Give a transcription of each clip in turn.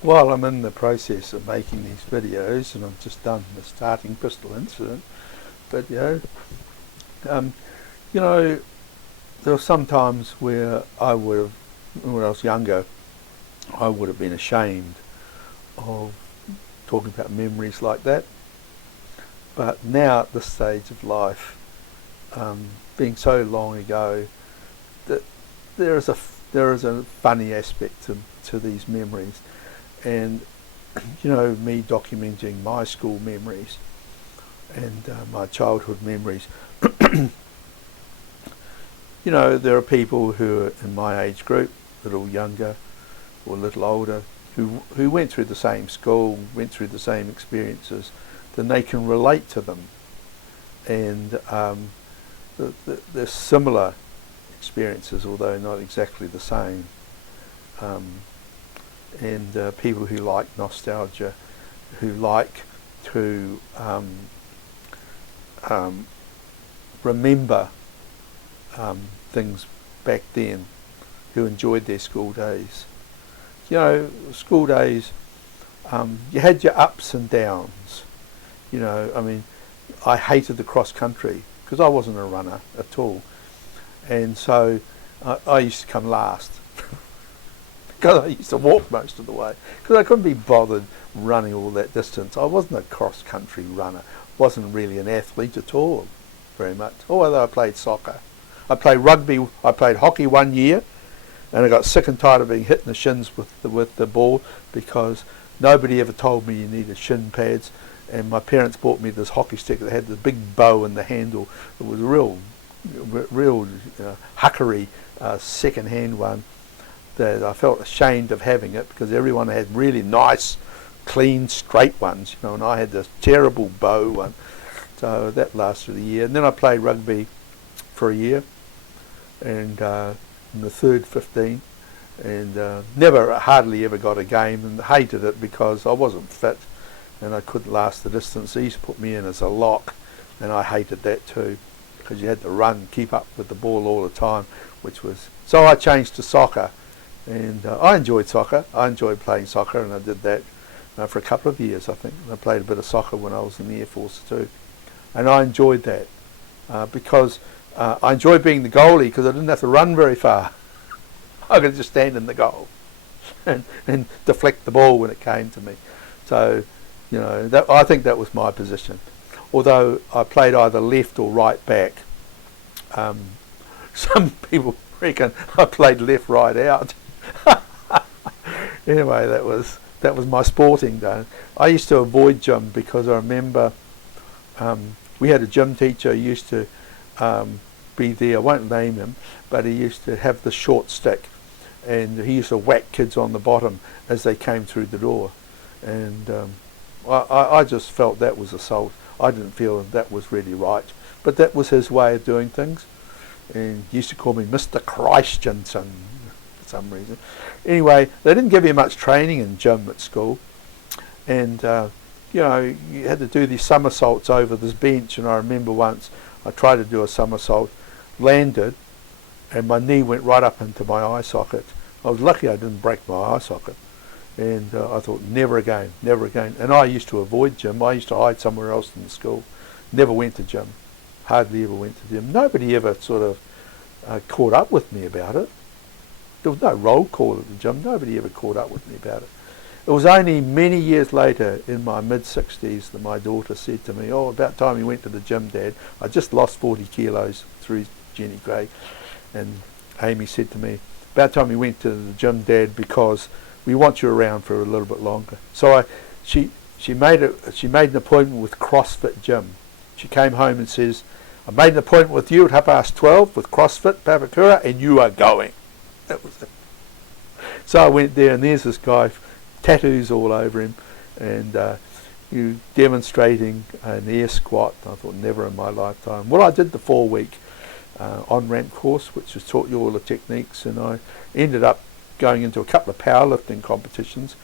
While I'm in the process of making these videos, and I've just done the starting pistol incident video, um, you know, there were some times where when I was younger, I would have been ashamed of talking about memories like that. But now at this stage of life, being so long ago, that there is a funny aspect to these memories, and me documenting my school memories and my childhood memories. There are people who are in my age group, a little younger or a little older, who went through the same school, went through the same experiences, then they can relate to them. And they're similar experiences, although not exactly the same. And people who like nostalgia, who like to remember things back then, who enjoyed their school days. School days, you had your ups and downs. I hated the cross country because I wasn't a runner at all, and so I used to come last because I used to walk most of the way because I couldn't be bothered running all that distance. I wasn't a cross country runner, wasn't really an athlete at all, very much, although I played soccer. I played rugby, I played hockey 1 year, and I got sick and tired of being hit in the shins with the ball because nobody ever told me you needed shin pads. And my parents bought me this hockey stick that had this big bow in the handle. It was a real huckery second-hand one that I felt ashamed of having it because everyone had really nice, clean, straight ones, and I had this terrible bow one. So that lasted a year. And then I played rugby for a year, and in the third 15, and hardly ever got a game, and hated it because I wasn't fit and I couldn't last the distance. They used to put me in as a lock, and I hated that too because you had to run, keep up with the ball all the time, so I changed to soccer, and I enjoyed soccer. I enjoyed playing soccer, and I did that for a couple of years, I think. And I played a bit of soccer when I was in the Air Force too, and I enjoyed that because I enjoyed being the goalie because I didn't have to run very far. I could just stand in the goal and deflect the ball when it came to me. So, I think that was my position. Although I played either left or right back. Some people reckon I played left right out. Anyway, that was my sporting day. I used to avoid gym because I remember we had a gym teacher who used to be there. I won't name him, but he used to have the short stick, and he used to whack kids on the bottom as they came through the door. And I just felt that was assault. I didn't feel that was really right, but that was his way of doing things. And he used to call me Mr. Christensen for some reason. Anyway, they didn't give you much training in gym at school, and you had to do these somersaults over this bench. And I remember once I tried to do a somersault, landed, and my knee went right up into my eye socket. I was lucky I didn't break my eye socket. And I thought, never again, never again. And I used to avoid gym. I used to hide somewhere else in the school. Never went to gym. Hardly ever went to gym. Nobody ever sort of caught up with me about it. There was no roll call at the gym. Nobody ever caught up with me about it. It was only many years later, in my mid-60s, that my daughter said to me, "Oh, about time you went to the gym, Dad. I just lost 40 kilos through Jenny Gray." And Amy said to me, "About time you went to the gym, Dad, because we want you around for a little bit longer." So she made an appointment with CrossFit Gym. She came home and says, "I made an appointment with you at 12:30 with CrossFit Papakura, and you are going." That was it. So I went there, and there's this guy, tattoos all over him, and you demonstrating an air squat. I thought, never in my lifetime. Well, I did the 4-week on-ramp course, which has taught you all the techniques, and I ended up going into a couple of powerlifting competitions,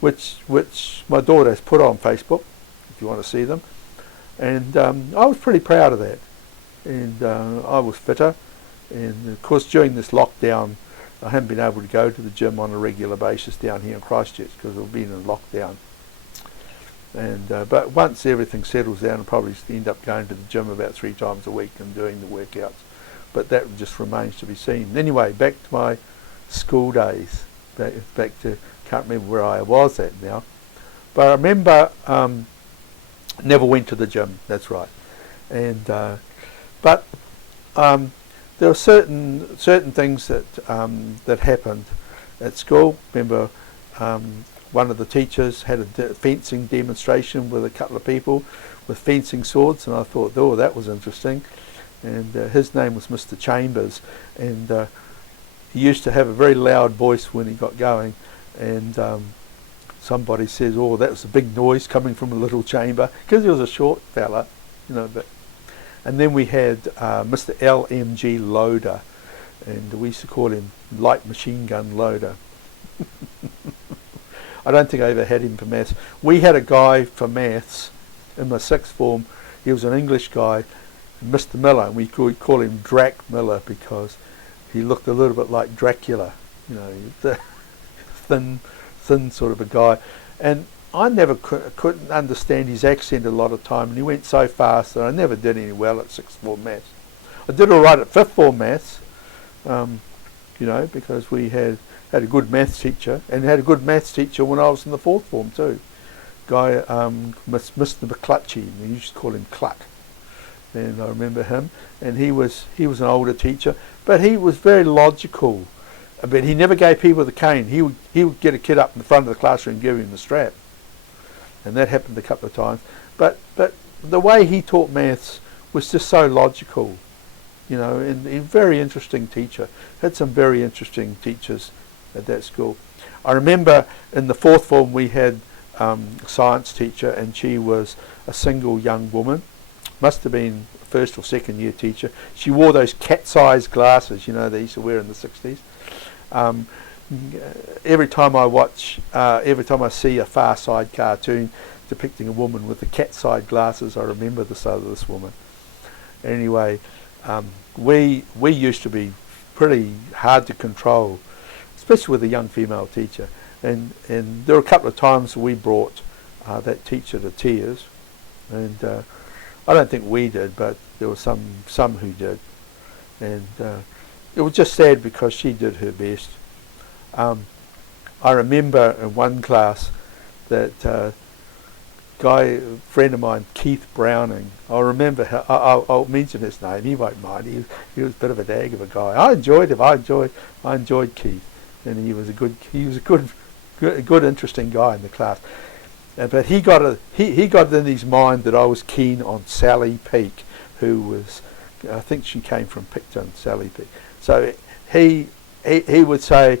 which my daughter has put on Facebook, if you want to see them. And I was pretty proud of that. And I was fitter. And of course, during this lockdown, I haven't been able to go to the gym on a regular basis down here in Christchurch because we've been in lockdown. And but once everything settles down, I'll probably end up going to the gym about 3 times a week and doing the workouts. But that just remains to be seen. Anyway, back to my school days. Back to, can't remember where I was at now. But I remember never went to the gym, that's right. And but there were certain things that that happened at school. Remember, one of the teachers had a fencing demonstration with a couple of people with fencing swords, and I thought, oh, that was interesting. And his name was Mr. Chambers, and he used to have a very loud voice when he got going. And somebody says, oh, that was a big noise coming from a little chamber, because he was a short fella, you know. And then we had Mr. LMG Loader, and we used to call him Light Machine Gun Loader. I don't think I ever had him for maths. We had a guy for maths in my sixth form. He was an English guy, Mr. Miller, and we call him Drac Miller because he looked a little bit like Dracula, you know, thin sort of a guy. And I never couldn't understand his accent a lot of time, and he went so fast that I never did any well at sixth form maths. I did all right at fifth form maths, you know, because we had a good maths teacher, and had a good maths teacher when I was in the fourth form too. Guy, Mr. McClutchy, we used to call him Cluck, and I remember him. And he was an older teacher, but he was very logical. But he never gave people the cane. He would get a kid up in the front of the classroom and give him the strap, and that happened a couple of times. But the way he taught maths was just so logical, you know, and a very interesting teacher. Had some very interesting teachers at that school. I remember in the fourth form we had a science teacher, and she was a single young woman, must have been first or second year teacher. She wore those cat-sized glasses, you know, they used to wear in the 60s. Every time I see a Far Side cartoon depicting a woman with the cat-sized glasses, I remember the sight of this woman. Anyway, we used to be pretty hard to control, especially with a young female teacher. And there were a couple of times we brought that teacher to tears, and I don't think we did, but there were some who did. And it was just sad because she did her best. I remember in one class that friend of mine, Keith Browning, I'll remember how, I'll mention his name, he won't mind, he was a bit of a dag of a guy. I enjoyed him, I enjoyed Keith, and he was a good interesting guy in the class. But he got it in his mind that I was keen on Sally Peake, who was, I think she came from Picton, Sally Peake. So he would say,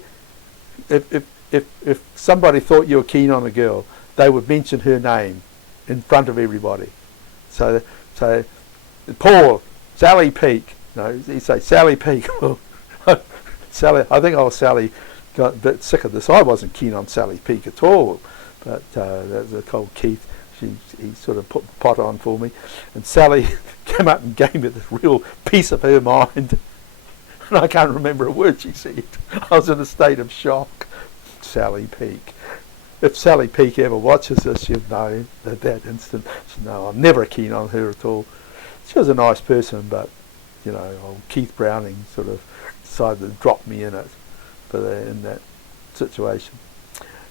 if somebody thought you were keen on a girl, they would mention her name in front of everybody. So Paul, Sally Peake. No, he'd say Sally Peake. Sally, I think old Sally got a bit sick of this. I wasn't keen on Sally Peake at all, but that was old Keith. He sort of put the pot on for me, and Sally came up and gave me this real piece of her mind. And I can't remember a word she said. I was in a state of shock. Sally Peake. If Sally Peake ever watches this, she'll know at that instant. She'll know I'm never keen on her at all. She was a nice person, but, you know, old Keith Browning sort of decided to drop me in it in that situation.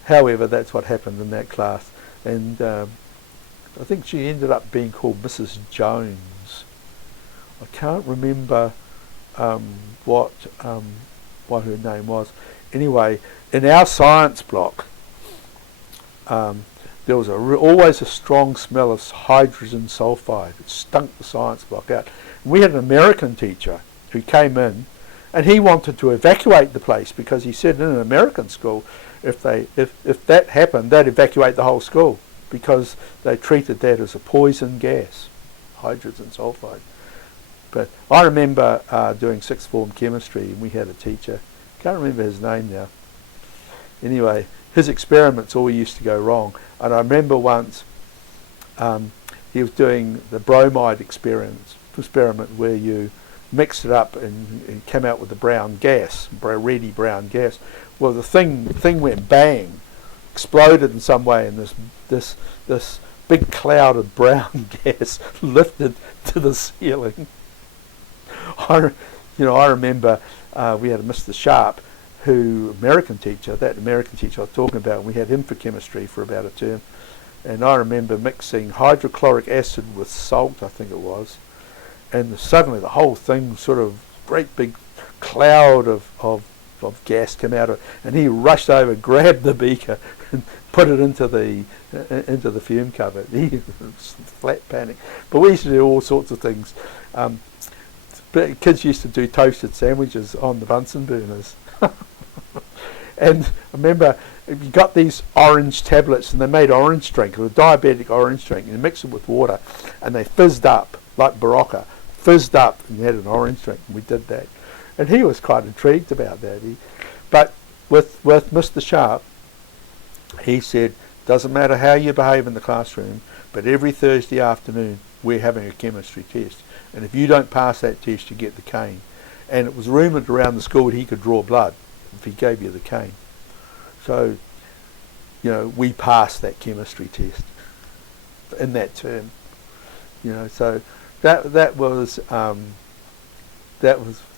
However, that's what happened in that class. And I think she ended up being called Mrs. Jones. I can't remember what her name was. Anyway, in our science block, there was always a strong smell of hydrogen sulfide. It stunk the science block out. And we had an American teacher who came in, and he wanted to evacuate the place because he said in an American school, if that happened, they'd evacuate the whole school because they treated that as a poison gas, hydrogen sulfide. But I remember doing sixth form chemistry, and we had a teacher, can't remember his name now. Anyway, his experiments all used to go wrong. And I remember once he was doing the bromide experiment where you mixed it up and came out with the brown gas, reddy brown gas. Well, the thing went bang, exploded in some way, and this big cloud of brown gas lifted to the ceiling. I remember we had a Mr. Sharp, American teacher I was talking about, and we had him for chemistry for about a term. And I remember mixing hydrochloric acid with salt, I think it was, and suddenly the whole thing, sort of great big cloud of gas came out of it, and he rushed over, grabbed the beaker, and put it into the fume cupboard. He was flat panic. But we used to do all sorts of things. But kids used to do toasted sandwiches on the Bunsen burners. And I remember you got these orange tablets, and they made orange drink, a diabetic orange drink, and you mix it with water, and they fizzed up like Barocca, fizzed up, and you had an orange drink, and we did that. And he was quite intrigued about that. But with Mr. Sharp, he said, doesn't matter how you behave in the classroom, but every Thursday afternoon we're having a chemistry test, and if you don't pass that test you get the cane. And it was rumoured around the school that he could draw blood if he gave you the cane. So, we passed that chemistry test in that term. So that was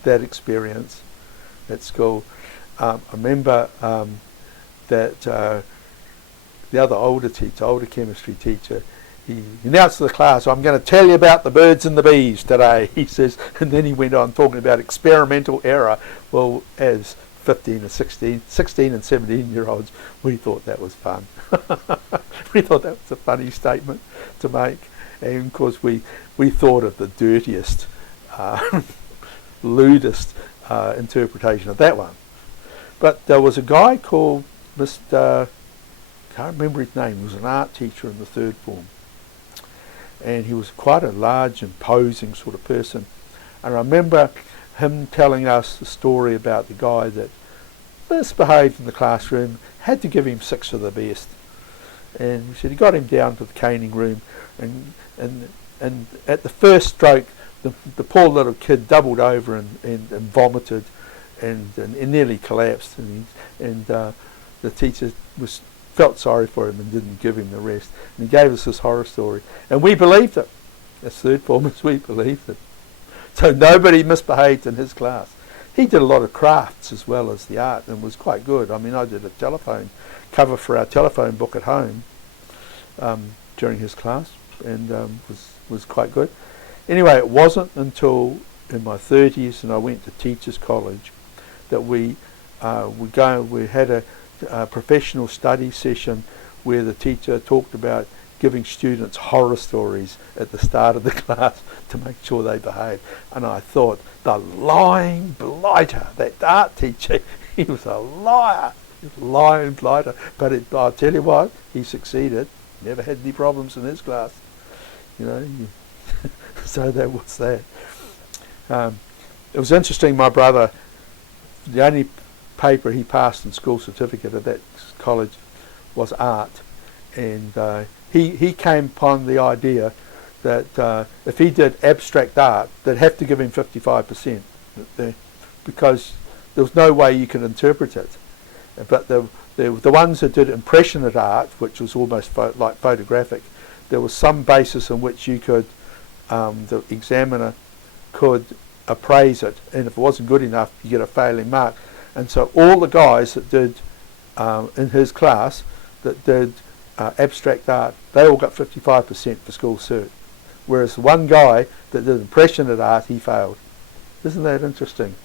that experience at school. I remember that the other older chemistry teacher, he announced to the class, I'm going to tell you about the birds and the bees today, he says, and then he went on talking about experimental error. Well, as 15 and 16 and 17-year-olds, we thought that was fun. We thought that was a funny statement to make, and of course we thought of the dirtiest, lewdest interpretation of that one. But there was a guy called Mr. can't remember his name. He was an art teacher in the third form, and he was quite a large, imposing sort of person. And I remember him telling us the story about the guy that misbehaved in the classroom, had to give him 6 of the best. And he said he got him down to the caning room, and at the first stroke, the poor little kid doubled over and vomited and nearly collapsed. And the teacher felt sorry for him and didn't give him the rest. And he gave us this horror story, and we believed it. As third formers, we believed it. So nobody misbehaved in his class. He did a lot of crafts as well as the art, and was quite good. I mean, I did a telephone cover for our telephone book at home during his class, and was quite good. Anyway, it wasn't until in my 30s and I went to Teachers College that we had a professional study session where the teacher talked about giving students horror stories at the start of the class to make sure they behave. And I thought, the lying blighter, that art teacher, he was a liar, lying blighter. But I'll tell you what, he succeeded. Never had any problems in his class. So that was that. It was interesting, my brother, the only paper he passed in school certificate at that college was art, and he came upon the idea that if he did abstract art, they'd have to give him 55%, because there was no way you could interpret it. But the ones that did impressionate art, which was almost like photographic, there was some basis in which you could, the examiner could appraise it, and if it wasn't good enough, you get a failing mark. And so all the guys that did in his class that did abstract art, they all got 55% for school cert, whereas one guy that did impressionate art, he failed. Isn't that interesting?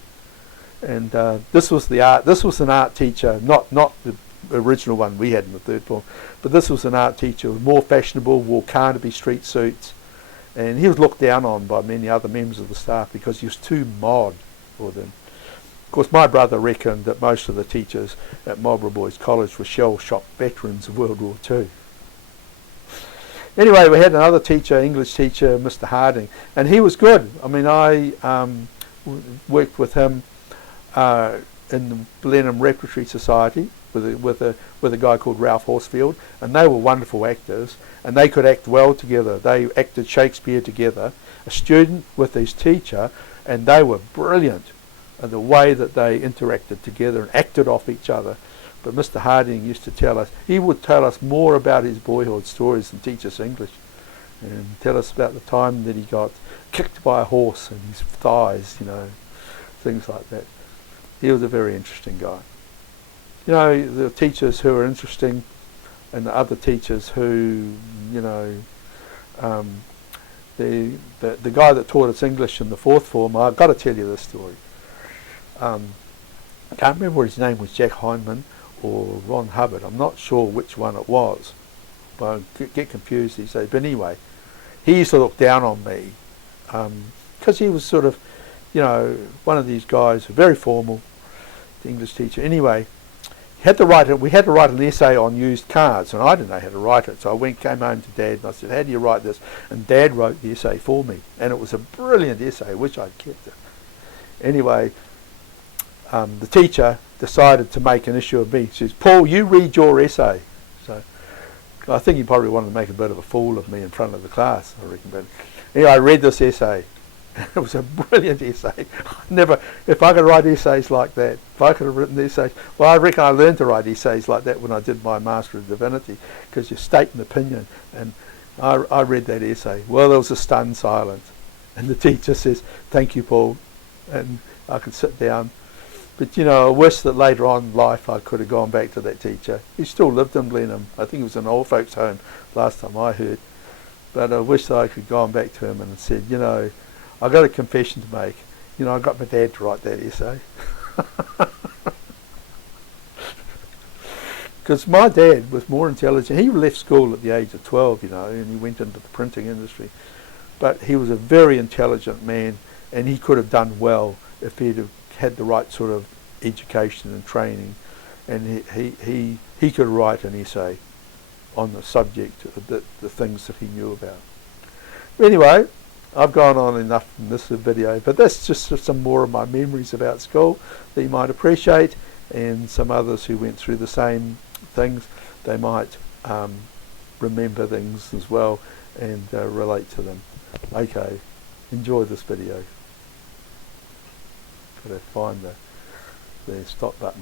And this was an art teacher, not the original one we had in the third form, but this was an art teacher who was more fashionable, wore Carnaby Street suits, and he was looked down on by many other members of the staff because he was too mod for them. Of course, my brother reckoned that most of the teachers at Marlborough College were shell-shocked veterans of World War II. Anyway, we had another teacher, English teacher, Mr. Harding, and he was good. I mean, I worked with him in the Blenheim Repertory Society with a guy called Ralph Horsfield, and they were wonderful actors, and they could act well together. They acted Shakespeare together, a student with his teacher, and they were brilliant in the way that they interacted together and acted off each other. But Mr. Harding used to tell us, he would tell us more about his boyhood stories than teach us English, and tell us about the time that he got kicked by a horse in his thighs, you know, things like that. He was a very interesting guy. You know, the teachers who are interesting and the other teachers who, you know, the guy that taught us English in the fourth form, I've got to tell you this story. I can't remember what his name was, Jack Heineman or Ron Hubbard. I'm not sure which one it was, but I get confused these days. But anyway, he used to look down on me because he was sort of, you know, one of these guys, very formal, the English teacher. Anyway, we had to write an essay on used cars, and I didn't know how to write it, so I came home to Dad and I said, how do you write this? And Dad wrote the essay for me, and it was a brilliant essay. I wish I'd kept it. Anyway, the teacher decided to make an issue of me. She says, Paul, you read your essay. So I think he probably wanted to make a bit of a fool of me in front of the class, I reckon. But anyway, I read this essay. It was a brilliant essay. If I could write essays like that, if I could have written essays, well, I reckon I learned to write essays like that when I did my Master of Divinity, because you state an opinion. And I read that essay. Well, there was a stunned silence. And the teacher says, thank you, Paul. And I could sit down. But, you know, I wish that later on in life I could have gone back to that teacher. He still lived in Blenheim. I think he was in an old folks' home last time I heard. But I wish that I could have gone back to him and said, you know, I've got a confession to make. You know, I got my dad to write that essay. Because my dad was more intelligent. He left school at the age of 12, you know, and he went into the printing industry. But he was a very intelligent man, and he could have done well if he'd have had the right sort of education and training, and he could write an essay on the subject of the things that he knew about. Anyway, I've gone on enough in this video, but that's just some more of my memories about school that you might appreciate, and some others who went through the same things, they might remember things as well and relate to them. Okay, enjoy this video. Got to find the stop button.